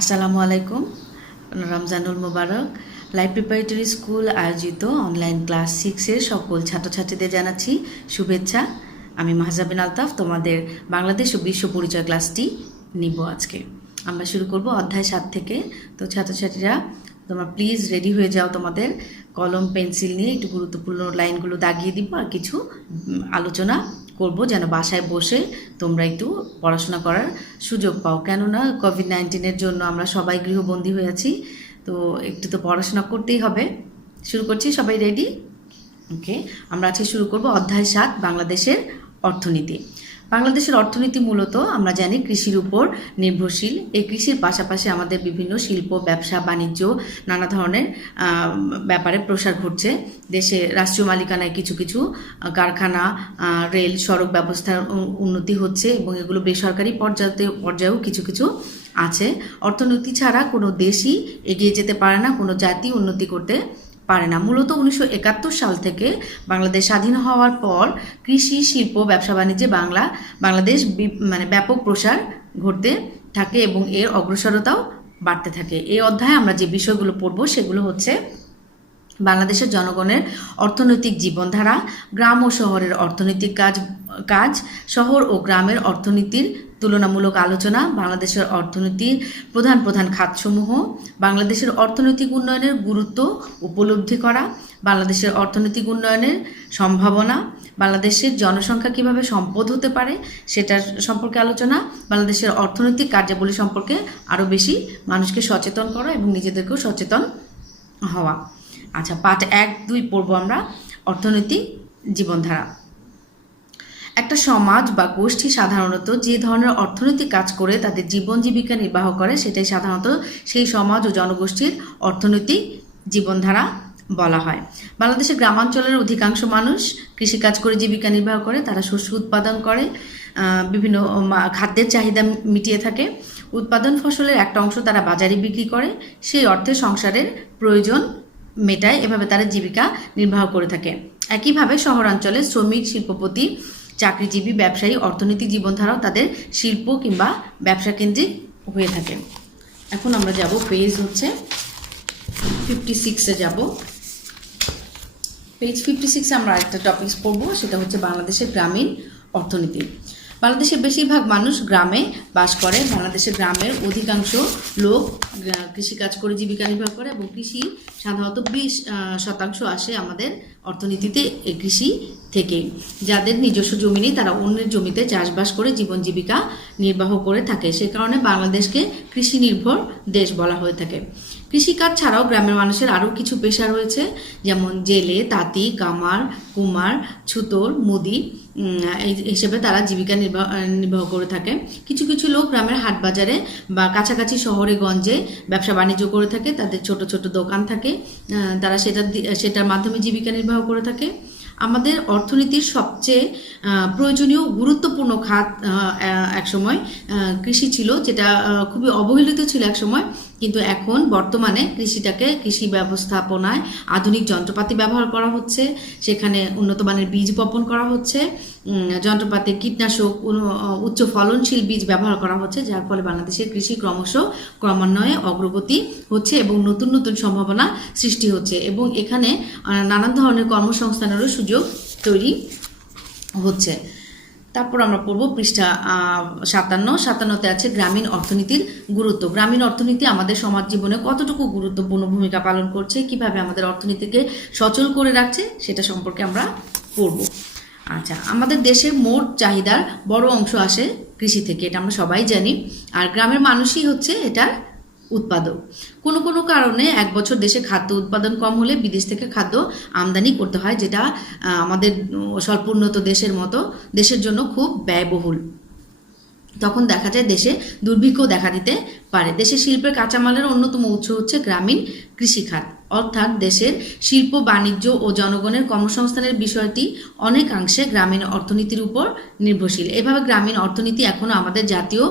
আসসালামু আলাইকুম। রমজানুল মুবারক। লাইফ প্রিপারেটরি স্কুল আয়োজিত অনলাইন ক্লাস 6-এর সকল ছাত্রছাত্রীদের জানাচ্ছি শুভেচ্ছা। আমি মাহজাবিন আলতাফ তোমাদের বাংলাদেশ ও বিশ্ব পরিচয় ক্লাসটি নিব আজকে। আমরা শুরু করব অধ্যায় 7 থেকে। তো ছাত্রছাত্রীরা তোমরা প্লিজ রেডি হয়ে যাও, তোমাদের কলম পেন্সিল নিয়ে একটু গুরুত্বপূর্ণ লাইনগুলো দাগিয়ে দিব আর কিছু আলোচনা করব যেন বাসায় বসে তোমরা একটু পড়াশোনা করার সুযোগ পাও। কেননা কোভিড-19-এর জন্য আমরা সবাই গৃহবন্দী হয়ে আছি, তো একটু তো পড়াশোনা করতেই হবে। শুরু করছি, সবাই রেডি? ওকে, আমরা আজকে শুরু করব অধ্যায় 7 বাংলাদেশের অর্থনীতি। বাংলাদেশের অর্থনীতি মূলত আমরা জানি কৃষির উপর নির্ভরশীল। এই কৃষির পাশাপাশি আমাদের বিভিন্ন শিল্প, ব্যবসা, বাণিজ্য, নানা ধরনের ব্যাপারে প্রসার ঘটছে। দেশে রাষ্ট্রীয় মালিকানায় কিছু কিছু কারখানা, রেল, সড়ক ব্যবস্থার উন্নতি হচ্ছে এবং এগুলো বেসরকারি পর্যায়েও কিছু কিছু আছে। অর্থনীতি ছাড়া কোনো দেশই এগিয়ে যেতে পারে না, কোনো জাতি উন্নতি করতে পারে না। মূলত 1971 সাল থেকে বাংলাদেশ স্বাধীন হওয়ার পর কৃষি, শিল্প, ব্যবসা বাণিজ্যে বাংলাদেশ ব্যাপক প্রসার ঘটতে থাকে এবং এর অগ্রসরতাও বাড়তে থাকে। এই অধ্যায়ে আমরা যে বিষয়গুলো পড়ব সেগুলো হচ্ছে বাংলাদেশের জনগণের অর্থনৈতিক জীবনধারা, গ্রাম ও শহরের অর্থনৈতিক কাজ, শহর ও গ্রামের অর্থনীতির তুলনামূলক আলোচনা, বাংলাদেশের অর্থনীতির প্রধান প্রধান খাতসমূহ, বাংলাদেশের অর্থনৈতিক উন্নয়নের গুরুত্ব উপলব্ধি করা, বাংলাদেশের অর্থনৈতিক উন্নয়নের সম্ভাবনা, বাংলাদেশের জনসংখ্যা কিভাবে সম্পদ হতে পারে সেটার সম্পর্কে আলোচনা, বাংলাদেশের অর্থনৈতিক কার্যাবলী সম্পর্কে আরও বেশি মানুষকে সচেতন করা এবং নিজেদেরকেও সচেতন হওয়া। আচ্ছা, পাঠ 1-2 পড়ব আমরা। অর্থনৈতিক জীবনধারা। একটা সমাজ বা গোষ্ঠী সাধারণত যে ধরনের অর্থনৈতিক কাজ করে তাদের জীবন জীবিকা নির্বাহ করে সেটাই সাধারণত সেই সমাজ ও জনগোষ্ঠীর অর্থনৈতিক জীবনধারা বলা হয়। বাংলাদেশের গ্রামাঞ্চলের অধিকাংশ মানুষ কৃষিকাজ করে জীবিকা নির্বাহ করে। তারা শস্য উৎপাদন করে বিভিন্ন খাদ্যের চাহিদা মিটিয়ে থাকে। উৎপাদন ফসলের একটা অংশ তারা বাজারে বিক্রি করে, সেই অর্থে সংসারের প্রয়োজন মেটায়। এভাবে তারা জীবিকা নির্বাহ করে থাকে। একইভাবে শহরাঞ্চলে শ্রমিক, শিল্পপতি, চাকরিজীবী, ব্যবসায়ী অর্থনৈতিক জীবনধারাও তাদের শিল্প কিংবা ব্যবসা কেন্দ্রিক হয়ে থাকে। এখন আমরা যাব পেজ হচ্ছে 56-এ যাব। পেজ 56-এ আমরা একটা টপিক পড়ব, সেটা হচ্ছে বাংলাদেশের গ্রামীণ অর্থনীতি। বাংলাদেশের বেশিরভাগ মানুষ গ্রামে বাস করে। বাংলাদেশের গ্রামের অধিকাংশ লোক কৃষিকাজ করে জীবিকা নির্বাহ করে এবং কৃষি সাধারণত 20% আসে আমাদের অর্থনীতিতে এই কৃষি থেকে। যাদের নিজস্ব জমি নেই তারা অন্যের জমিতে চাষবাস করে জীবন জীবিকা নির্বাহ করে থাকে। সে কারণে বাংলাদেশকে কৃষি নির্ভর দেশ বলা হয়ে থাকে। কৃষিকাজ ছাড়াও গ্রামের মানুষের আরও কিছু পেশা রয়েছে, যেমন জেলে, তাঁতি, কামার, কুমার, ছুতোর, মুদি এই হিসেবে তারা জীবিকা নির্বাহ করে থাকে। কিছু কিছু লোক গ্রামের হাট বাজারে বা কাছাকাছি শহরে গঞ্জে ব্যবসা বাণিজ্য করে থাকে। তাদের ছোট ছোট দোকান থাকে, তারা সেটার মাধ্যমে জীবিকা নির্বাহ করে থাকে। আমাদের অর্থনীতির সবচেয়ে প্রয়োজনীয় গুরুত্বপূর্ণ খাত একসময় কৃষি ছিল, যেটা খুবই অবহেলিত ছিল একসময়, কিন্তু এখন বর্তমানে কৃষি ব্যবস্থাপনায় আধুনিক যন্ত্রপাতি ব্যবহার করা হচ্ছে, সেখানে উন্নত মানের বীজ বপন করা হচ্ছে, যন্ত্রপাতি, কীটনাশক, উচ্চ ফলনশীল বীজ ব্যবহার করা হচ্ছে, যার ফলে বাংলাদেশের কৃষি ক্রমান্বয়ে অগ্রগতি হচ্ছে এবং নতুন নতুন সম্ভাবনা সৃষ্টি হচ্ছে এবং এখানে নানান ধরনের কর্মসংস্থানেরও সুযোগ তৈরি হচ্ছে। তারপর আমরা পড়ব পৃষ্ঠা 57-তে আছে গ্রামীণ অর্থনীতির গুরুত্ব। গ্রামীণ অর্থনীতি আমাদের সমাজ জীবনে কতটুকু গুরুত্বপূর্ণ ভূমিকা পালন করছে, কিভাবে আমাদের অর্থনীতিকে সচল করে রাখছে সেটা সম্পর্কে আমরা পড়ব। আচ্ছা, আমাদের দেশের মোট চাহিদার বড় অংশ আসে কৃষি থেকে, এটা আমরা সবাই জানি। আর গ্রামের মানুষই হচ্ছে এটার উৎপাদক। কোনো কোনো কারণে এক বছর দেশে খাদ্য উৎপাদন কম হলে বিদেশ থেকে খাদ্য আমদানি করতে হয়, যেটা আমাদের স্বল্পোন্নত দেশের জন্য খুব ব্যয়বহুল। তখন দেখা যায় দেশে দুর্ভিক্ষ দেখা দিতে পারে। দেশের শিল্পের কাঁচামালের অন্যতম উৎস হচ্ছে গ্রামীণ কৃষিখাত, অর্থাৎ দেশের শিল্প, বাণিজ্য ও জনগণের কর্মসংস্থানের বিষয়টি অনেকাংশে গ্রামীণ অর্থনীতির উপর নির্ভরশীল। এভাবে গ্রামীণ অর্থনীতি এখনও আমাদের জাতীয়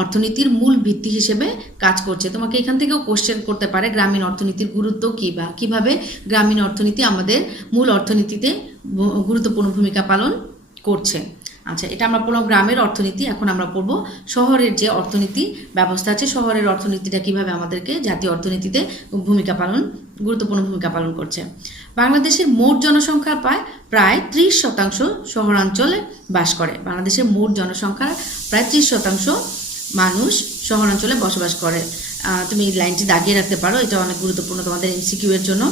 অর্থনীতির মূল ভিত্তি হিসেবে কাজ করছে। তোমাকে এখান থেকেও কোশ্চেন করতে পারে গ্রামীণ অর্থনীতির গুরুত্ব কী বা কীভাবে গ্রামীণ অর্থনীতি আমাদের মূল অর্থনীতিতে গুরুত্বপূর্ণ ভূমিকা পালন করছে। আচ্ছা, এটা আমরা পড়লাম গ্রামের অর্থনীতি। এখন আমরা পড়বো শহরের যে অর্থনীতি ব্যবস্থা আছে, শহরের অর্থনীতিটা কিভাবে আমাদেরকে জাতীয় অর্থনীতিতে গুরুত্বপূর্ণ ভূমিকা পালন করছে। বাংলাদেশের মোট জনসংখ্যার প্রায় 30% শহরাঞ্চলে বাস করে। বাংলাদেশের মোট জনসংখ্যার প্রায় 30% মানুষ শহরাঞ্চলে বসবাস করে। তুমি এই লাইনটি দাগিয়ে রাখতে পারো, এটা অনেক গুরুত্বপূর্ণ তোমাদের এমসিকিউ এর জন্য।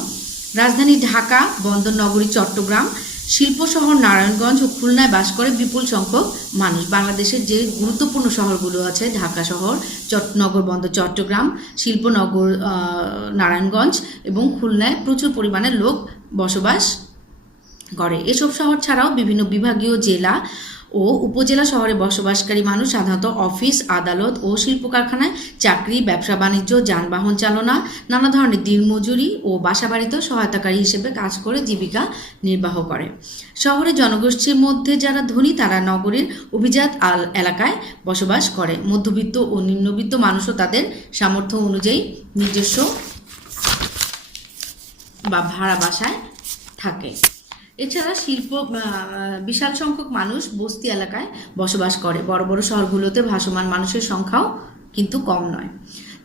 রাজধানী ঢাকা, বন্দর নগরী চট্টগ্রাম, শিল্প শহর নারায়ণগঞ্জ ও খুলনায় বাস করে বিপুল সংখ্যক মানুষ। বাংলাদেশের যে গুরুত্বপূর্ণ শহরগুলো আছে, ঢাকা শহর, নগর বন্দর চট্টগ্রাম, শিল্পনগর নারায়ণগঞ্জ এবং খুলনায় প্রচুর পরিমাণে লোক বসবাস করে। এসব শহর ছাড়াও বিভিন্ন বিভাগীয় জেলা ও উপজেলা শহরে বসবাসকারী মানুষ সাধারণত অফিস, আদালত ও শিল্প কারখানায় চাকরি, ব্যবসা বাণিজ্য, যানবাহন চালনা, নানা ধরনের দিনমজুরি ও বাসাবাড়িতেও সহায়তাকারী হিসেবে কাজ করে জীবিকা নির্বাহ করে। শহরে জনগোষ্ঠীর মধ্যে যারা ধনী তারা নগরীর অভিজাত এলাকায় বসবাস করে। মধ্যবিত্ত ও নিম্নবিত্ত মানুষও তাদের সামর্থ্য অনুযায়ী নিজস্ব বা ভাড়া বাসায় থাকে। এছাড়া বিশাল সংখ্যক মানুষ বস্তি এলাকায় বসবাস করে। বড় বড় শহরগুলোতে ভাসমান মানুষের সংখ্যাও কিন্তু কম নয়।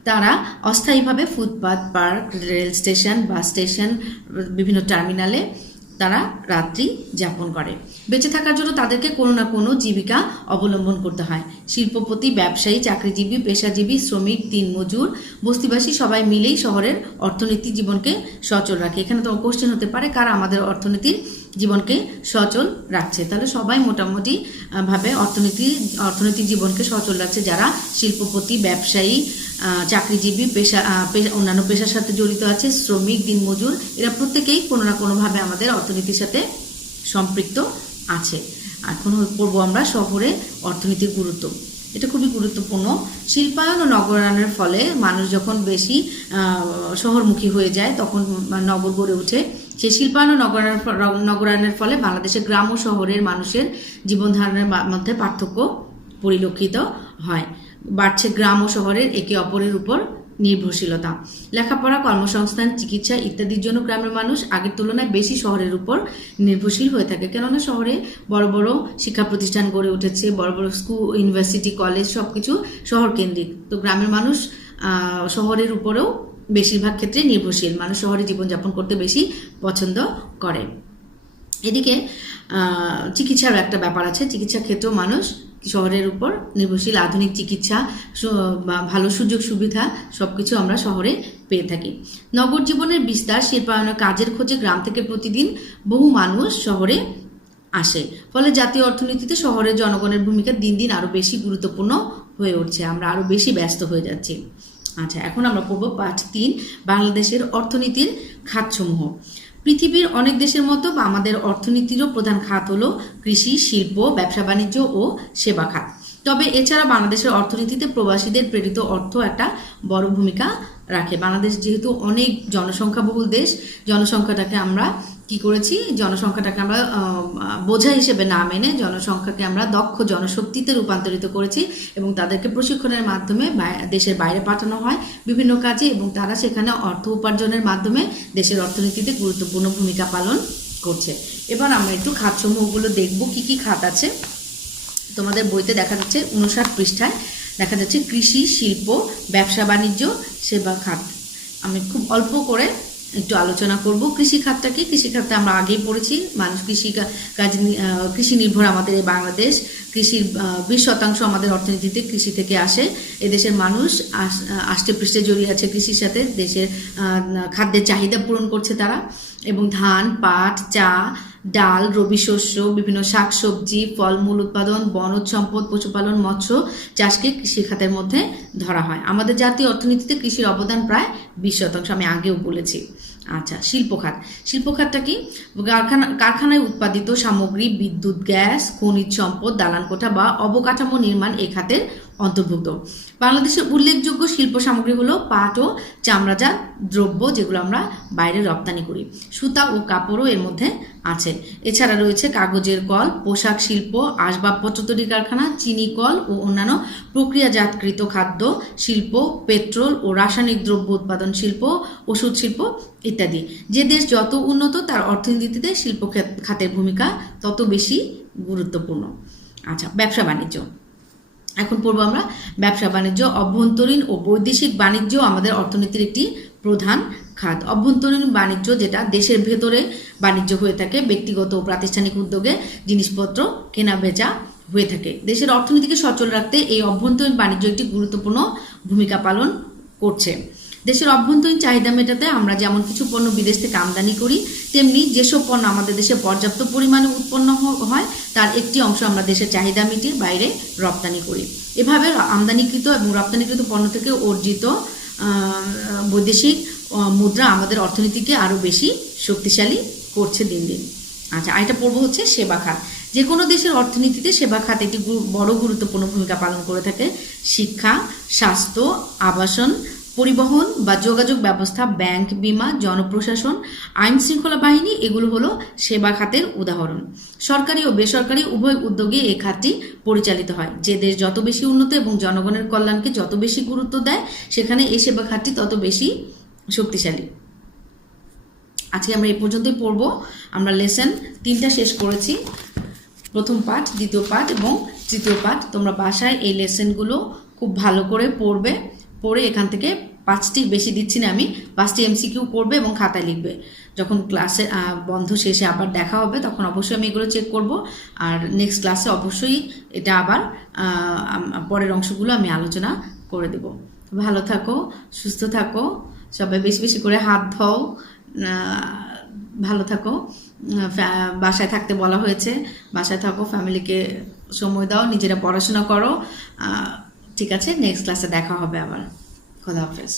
তারা অস্থায়ীভাবে footpath, park, rail station, bus station, বিভিন্ন টার্মিনালে তারা রাত্রি যাপন করে। বেঁচে থাকার জন্য তাদেরকে কোনো না কোনো জীবিকা অবলম্বন করতে হয়। শিল্পপতি, ব্যবসায়ী, চাকরিজীবী, পেশাজীবী, শ্রমিক, দিনমজুর, বস্তিবাসী সবাই মিলেই শহরের অর্থনীতি জীবনকে সচল রাখে। এখানে তো কোশ্চেন হতে পারে কারা আমাদের অর্থনীতির জীবনকে সচল রাখছে। তাহলে সবাই মোটামুটি ভাবে অর্থনীতির জীবনকে সচল রাখছে যারা শিল্পপতি, ব্যবসায়ী, চাকরিজীবী, অন্যান্য পেশার সাথে জড়িত আছে, শ্রমিক, দিনমজুর, এরা প্রত্যেকেই কোনো না কোনোভাবে আমাদের অর্থনীতির সাথে সম্পৃক্ত আছে। এখন পড়বো আমরা শহরে অর্থনীতির গুরুত্ব। এটা খুবই গুরুত্বপূর্ণ। শিল্পায়ন ও নগরায়নের ফলে মানুষ যখন বেশি শহরমুখী হয়ে যায় তখন নগর গড়ে ওঠে। সেই শিল্পায়ন ও নগরায়নের ফলে বাংলাদেশের গ্রাম ও শহরের মানুষের জীবনধারণের মধ্যে পার্থক্য পরিলক্ষিত হয়। বাড়ছে গ্রাম ও শহরের একে অপরের উপর নির্ভরশীলতা। লেখাপড়া, কর্মসংস্থান, চিকিৎসা ইত্যাদির জন্য গ্রামের মানুষ আগের তুলনায় বেশি শহরের উপর নির্ভরশীল হয়ে থাকে। কেননা শহরে বড় বড় শিক্ষা প্রতিষ্ঠান গড়ে উঠেছে, বড় বড় স্কুল, ইউনিভার্সিটি, কলেজ সব কিছু শহর কেন্দ্রিক। তো গ্রামের মানুষ শহরের উপরেও বেশিরভাগ ক্ষেত্রে নির্ভরশীল। মানুষ শহরে জীবনযাপন করতে বেশি পছন্দ করে। এদিকে চিকিৎসার একটা ব্যাপার আছে। চিকিৎসা ক্ষেত্রেও মানুষ শহরের উপর নির্ভরশীল। আধুনিক চিকিৎসা, ভালো সুযোগ সুবিধা সবকিছু আমরা শহরে পেয়ে থাকি। নগর জীবনের বিস্তার, শিল্পায়নের কাজের খোঁজে গ্রাম থেকে প্রতিদিন বহু মানুষ শহরে আসে। ফলে জাতীয় অর্থনীতিতে শহরের জনগণের ভূমিকা দিন দিন আরো বেশি গুরুত্বপূর্ণ হয়ে উঠছে। আমরা আরো বেশি ব্যস্ত হয়ে যাচ্ছি। আচ্ছা, এখন আমরা পড়ব পাঠ 3, বাংলাদেশের অর্থনীতির খাতসমূহ। পৃথিবীর অনেক দেশের মতো আমাদের অর্থনীতিরও প্রধান খাত হলো কৃষি, শিল্প, ব্যবসা বাণিজ্য ও সেবা খাত। তবে এছাড়া বাংলাদেশের অর্থনীতিতে প্রবাসীদের প্রেরিত অর্থ একটা বড় ভূমিকা রাখে। বাংলাদেশ যেহেতু অনেক জনসংখ্যাবহুল দেশ, জনসংখ্যাটাকে আমরা বোঝা হিসেবে না মেনে জনসংখ্যাকে আমরা দক্ষ জনশক্তিতে রূপান্তরিত করেছি এবং তাদেরকে প্রশিক্ষণের মাধ্যমে দেশের বাইরে পাঠানো হয় বিভিন্ন কাজে, এবং তারা সেখানে অর্থ উপার্জনের মাধ্যমে দেশের অর্থনীতিতে গুরুত্বপূর্ণ ভূমিকা পালন করছে। এবার আমরা একটু খাতসমূহগুলো দেখব, কি কি খাত আছে। তোমাদের বইতে দেখা যাচ্ছে 59 পৃষ্ঠায় দেখা যাচ্ছে কৃষি, শিল্প, ব্যবসা বাণিজ্য, সেবা খাত। আমি খুব অল্প করে একটু আলোচনা করব। কৃষি খাতটা কি? কৃষি খাতটা আমরা আগেই পড়েছি। মানুষ কৃষি নির্ভর আমাদের এই বাংলাদেশ। কৃষির 20% আমাদের অর্থনীতিতে কৃষি থেকে আসে। এদেশের মানুষ আষ্টে পৃষ্ঠে জড়িয়ে আছে কৃষির সাথে। দেশের খাদ্যের চাহিদা পূরণ করছে তারা, এবং ধান, পাট, চা, ডাল, রবি শস্য, বিভিন্ন শাকসবজি, ফলমূল উৎপাদন, বনজ সম্পদ, পশুপালন, মৎস্য চাষকে কৃষি খাতের মধ্যে ধরা হয়। আমাদের জাতীয় অর্থনীতিতে কৃষির অবদান প্রায় 20%, আমি আগেও বলেছি। আচ্ছা, শিল্প খাত। শিল্প খাতটা কি? কারখানায় উৎপাদিত সামগ্রী, বিদ্যুৎ, গ্যাস, খনিজ সম্পদ, দালানকোঠা বা অবকাঠামো নির্মাণ এ খাতের অন্তর্ভুক্ত। বাংলাদেশের উল্লেখযোগ্য শিল্প সামগ্রী হলো পাট ও চামড়াজাত দ্রব্য, যেগুলো আমরা বাইরে রপ্তানি করি। সুতা ও কাপড়ও এর মধ্যে আছে। এছাড়া রয়েছে কাগজের কল, পোশাক শিল্প, আসবাবপত্র তৈরি কারখানা, চিনি কল ও অন্যান্য প্রক্রিয়াজাতকৃত খাদ্য শিল্প, পেট্রোল ও রাসায়নিক দ্রব্য উৎপাদন শিল্প, ওষুধ শিল্প ইত্যাদি। যে দেশ যত উন্নত তার অর্থনীতিতে শিল্প খাতের ভূমিকা তত বেশি গুরুত্বপূর্ণ। আচ্ছা, ব্যবসা বাণিজ্য। এখন পড়বো আমরা ব্যবসা বাণিজ্য। অভ্যন্তরীণ ও বৈদেশিক বাণিজ্য আমাদের অর্থনীতির একটি প্রধান খাত। অভ্যন্তরীণ বাণিজ্য যেটা দেশের ভেতরে বাণিজ্য হয়ে থাকে, ব্যক্তিগত ও প্রাতিষ্ঠানিক উদ্যোগে জিনিসপত্র কেনা বেচা হয়ে থাকে। দেশের অর্থনীতিকে সচল রাখতে এই অভ্যন্তরীণ বাণিজ্য একটি গুরুত্বপূর্ণ ভূমিকা পালন করছে। দেশের অভ্যন্তরীণ চাহিদা মেটাতে আমরা যেমন কিছু পণ্য বিদেশ থেকে আমদানি করি, তেমনি যেসব পণ্য আমাদের দেশে পর্যাপ্ত পরিমাণে উৎপন্ন হয় তার একটি অংশ আমরা দেশের চাহিদা মিটিয়ে বাইরে রপ্তানি করি। এভাবে আমদানিকৃত এবং রপ্তানিকৃত পণ্য থেকে অর্জিত বৈদেশিক মুদ্রা আমাদের অর্থনীতিকে আরও বেশি শক্তিশালী করছে দিন দিন। আচ্ছা, এটা পড়বো হচ্ছে সেবা খাত। যে কোনো দেশের অর্থনীতিতে সেবা খাত একটি বড় গুরুত্বপূর্ণ ভূমিকা পালন করে থাকে। শিক্ষা, স্বাস্থ্য, আবাসন, পরিবহন বা যোগাযোগ ব্যবস্থা, ব্যাংক, বিমা, জনপ্রশাসন, আইন শৃঙ্খলা বাহিনী, এগুলো হলো সেবা খাতের উদাহরণ। সরকারি ও বেসরকারি উভয় উদ্যোগে এই খাতটি পরিচালিত হয়। যে দেশ যত বেশি উন্নত এবং জনগণের কল্যাণকে যত বেশি গুরুত্ব দেয়, সেখানে এই সেবা খাতটি তত বেশি শক্তিশালী। আজকে আমরা এই পর্যন্তই পড়বো। আমরা লেসন 3টা শেষ করেছি, প্রথম পাঠ, দ্বিতীয় পাঠ এবং তৃতীয় পাঠ। তোমরা বাসায় এই লেসনগুলো খুব ভালো করে পড়বে, পড়ে এখান থেকে 5টি, বেশি দিচ্ছি না আমি, 5টি এমসিকিউ করবে এবং খাতায় লিখবে। যখন ক্লাসে বন্ধ শেষে আবার দেখা হবে তখন অবশ্যই আমি এগুলো চেক করব, আর নেক্সট ক্লাসে অবশ্যই এটা আবার পরের অংশগুলো আমি আলোচনা করে দেব। ভালো থাকো, সুস্থ থাকো, সবাই বেশি বেশি করে হাত ধোও, ভালো থাকো। বাসায় থাকতে বলা হয়েছে, বাসায় থাকো, ফ্যামিলিকে সময় দাও, নিজেরা পড়াশোনা করো। ঠিক আছে, নেক্সট ক্লাসে দেখা হবে আবার। খোদা হাফেজ।